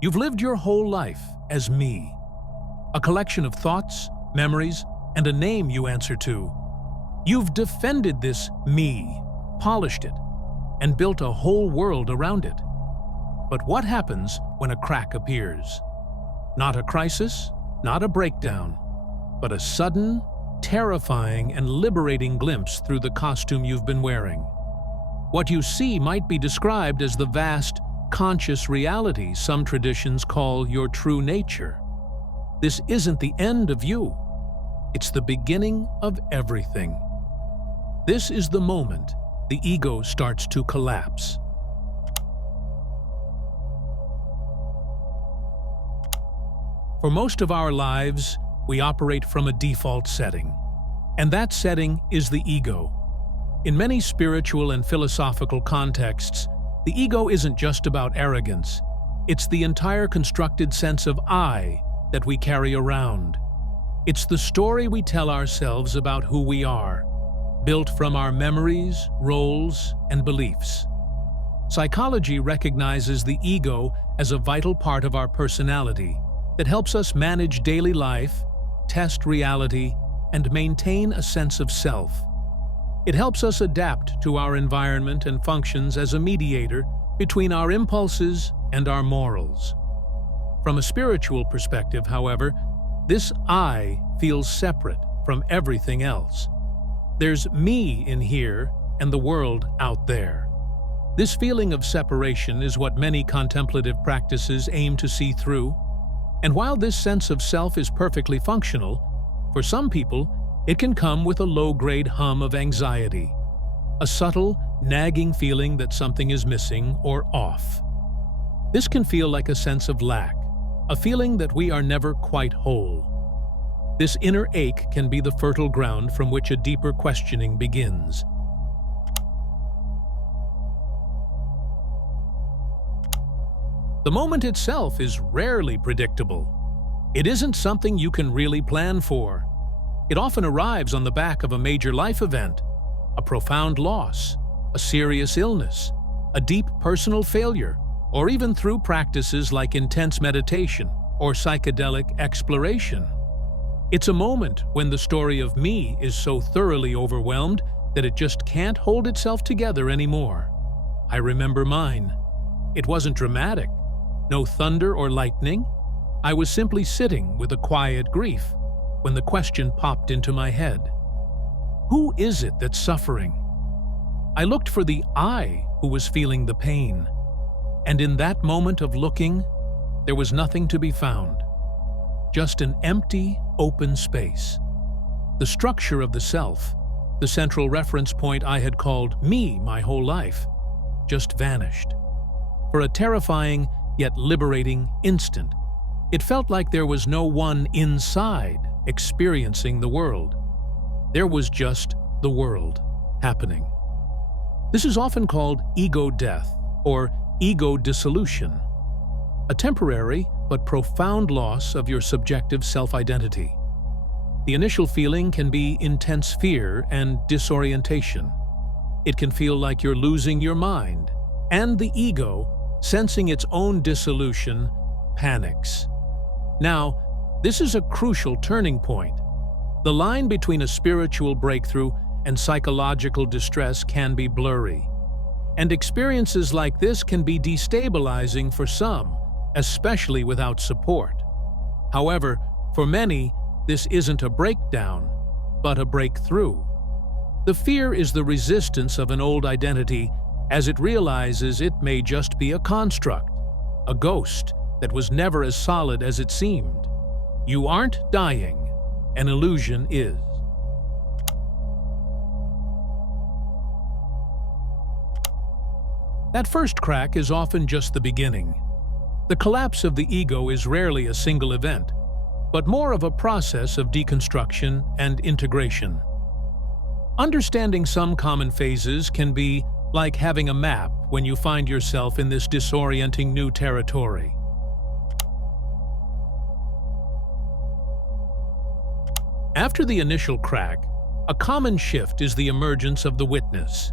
You've lived your whole life as me, a collection of thoughts, memories, and a name you answer to. You've defended this me, polished it, and built a whole world around it. But what happens when a crack appears? Not a crisis, not a breakdown, but a sudden, terrifying, and liberating glimpse through the costume you've been wearing. What you see might be described as the vast, conscious reality some traditions call your true nature. This isn't the end of you. It's the beginning of everything. This is the moment the ego starts to collapse. For most of our lives, we operate from a default setting, and that setting is the ego. In many spiritual and philosophical contexts, the ego isn't just about arrogance. It's the entire constructed sense of I that we carry around. It's the story we tell ourselves about who we are, built from our memories, roles, and beliefs. Psychology recognizes the ego as a vital part of our personality that helps us manage daily life, test reality, and maintain a sense of self. It helps us adapt to our environment and functions as a mediator between our impulses and our morals. From a spiritual perspective, however, this I feels separate from everything else. There's me in here and the world out there. This feeling of separation is what many contemplative practices aim to see through. And while this sense of self is perfectly functional, for some people, it can come with a low-grade hum of anxiety, a subtle, nagging feeling that something is missing or off. This can feel like a sense of lack, a feeling that we are never quite whole. This inner ache can be the fertile ground from which a deeper questioning begins. The moment itself is rarely predictable. It isn't something you can really plan for. It often arrives on the back of a major life event, a profound loss, a serious illness, a deep personal failure, or even through practices like intense meditation or psychedelic exploration. It's a moment when the story of me is so thoroughly overwhelmed that it just can't hold itself together anymore. I remember mine. It wasn't dramatic, no thunder or lightning. I was simply sitting with a quiet grief when the question popped into my head. Who is it that's suffering? I looked for the I who was feeling the pain. And in that moment of looking, there was nothing to be found. Just an empty, open space. The structure of the self, the central reference point I had called me my whole life, just vanished. For a terrifying yet liberating instant, it felt like there was no one inside experiencing the world. There was just the world happening. This is often called ego death or ego dissolution, a temporary but profound loss of your subjective self-identity. The initial feeling can be intense fear and disorientation. It can feel like you're losing your mind, and the ego, sensing its own dissolution, panics. Now, this is a crucial turning point. The line between a spiritual breakthrough and psychological distress can be blurry, and experiences like this can be destabilizing for some, especially without support. However, for many, this isn't a breakdown, but a breakthrough. The fear is the resistance of an old identity as it realizes it may just be a construct, a ghost that was never as solid as it seemed. You aren't dying, an illusion is. That first crack is often just the beginning. The collapse of the ego is rarely a single event, but more of a process of deconstruction and integration. Understanding some common phases can be like having a map when you find yourself in this disorienting new territory. After the initial crack, a common shift is the emergence of the witness.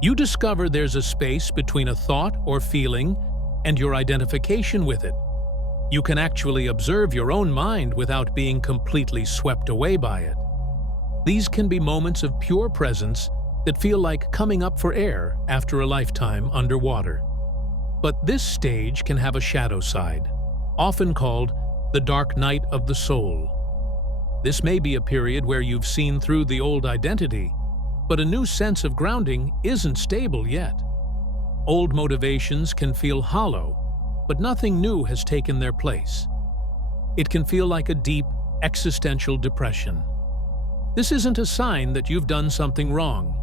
You discover there's a space between a thought or feeling and your identification with it, You can actually observe your own mind without being completely swept away by it. These can be moments of pure presence that feel like coming up for air after a lifetime underwater. But this stage can have a shadow side, often called the dark night of the soul. This may be a period where you've seen through the old identity, but a new sense of grounding isn't stable yet. Old motivations can feel hollow, but nothing new has taken their place. It can feel like a deep, existential depression. This isn't a sign that you've done something wrong.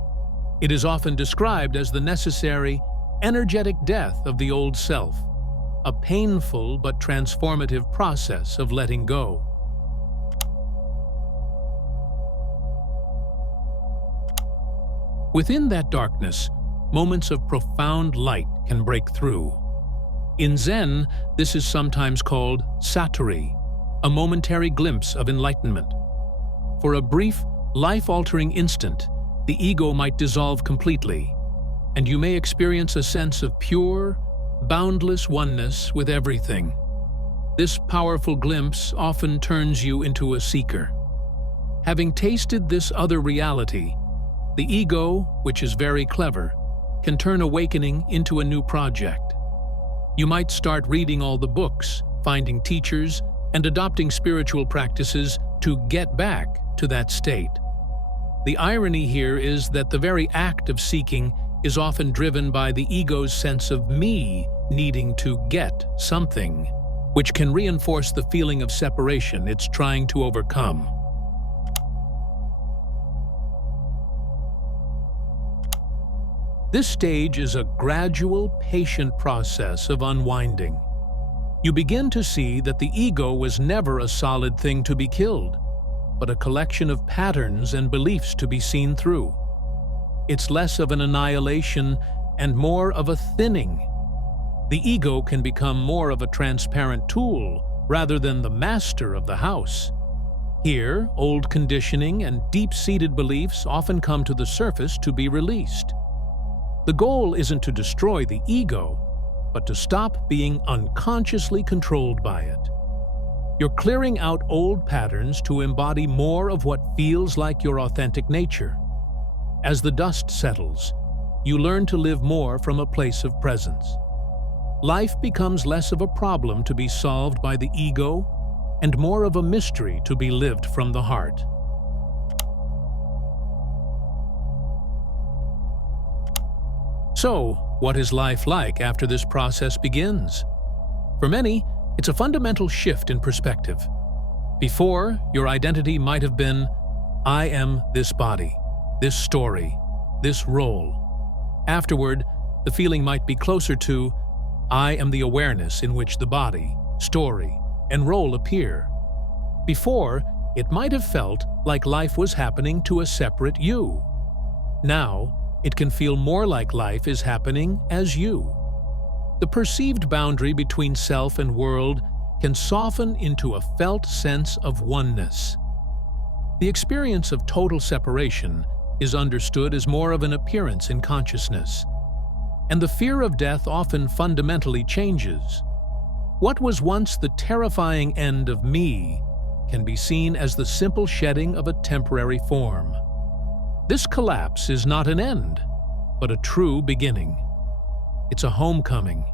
It is often described as the necessary, energetic death of the old self, a painful but transformative process of letting go. Within that darkness, moments of profound light can break through. In Zen, this is sometimes called satori, a momentary glimpse of enlightenment. For a brief, life-altering instant, the ego might dissolve completely, and you may experience a sense of pure, boundless oneness with everything. This powerful glimpse often turns you into a seeker. Having tasted this other reality, the ego, which is very clever, can turn awakening into a new project. You might start reading all the books, finding teachers, and adopting spiritual practices to get back to that state. The irony here is that the very act of seeking is often driven by the ego's sense of me needing to get something, which can reinforce the feeling of separation it's trying to overcome. This stage is a gradual, patient process of unwinding. You begin to see that the ego was never a solid thing to be killed, but a collection of patterns and beliefs to be seen through. It's less of an annihilation and more of a thinning. The ego can become more of a transparent tool rather than the master of the house. Here, old conditioning and deep-seated beliefs often come to the surface to be released. The goal isn't to destroy the ego, but to stop being unconsciously controlled by it. You're clearing out old patterns to embody more of what feels like your authentic nature. As the dust settles, you learn to live more from a place of presence. Life becomes less of a problem to be solved by the ego and more of a mystery to be lived from the heart. So, what is life like after this process begins? For many, it's a fundamental shift in perspective. Before, your identity might have been, I am this body, this story, this role. Afterward, the feeling might be closer to, I am the awareness in which the body, story, and role appear. Before, it might have felt like life was happening to a separate you. Now, it can feel more like life is happening as you. The perceived boundary between self and world can soften into a felt sense of oneness. The experience of total separation is understood as more of an appearance in consciousness, and the fear of death often fundamentally changes. What was once the terrifying end of me can be seen as the simple shedding of a temporary form. This collapse is not an end, but a true beginning. It's a homecoming.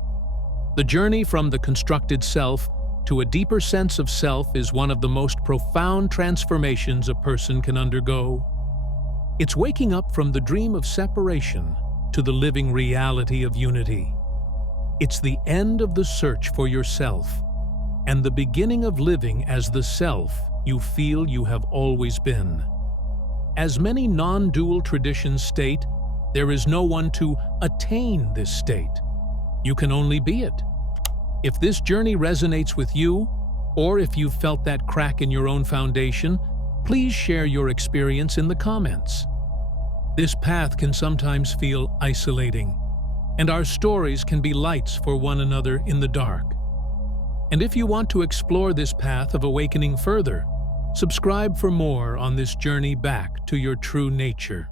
The journey from the constructed self to a deeper sense of self is one of the most profound transformations a person can undergo. It's waking up from the dream of separation to the living reality of unity. It's the end of the search for yourself and the beginning of living as the self you feel you have always been. As many non-dual traditions state, there is no one to attain this state. You can only be it. If this journey resonates with you, or if you've felt that crack in your own foundation, please share your experience in the comments. This path can sometimes feel isolating, and our stories can be lights for one another in the dark. And if you want to explore this path of awakening further, subscribe for more on this journey back to your true nature.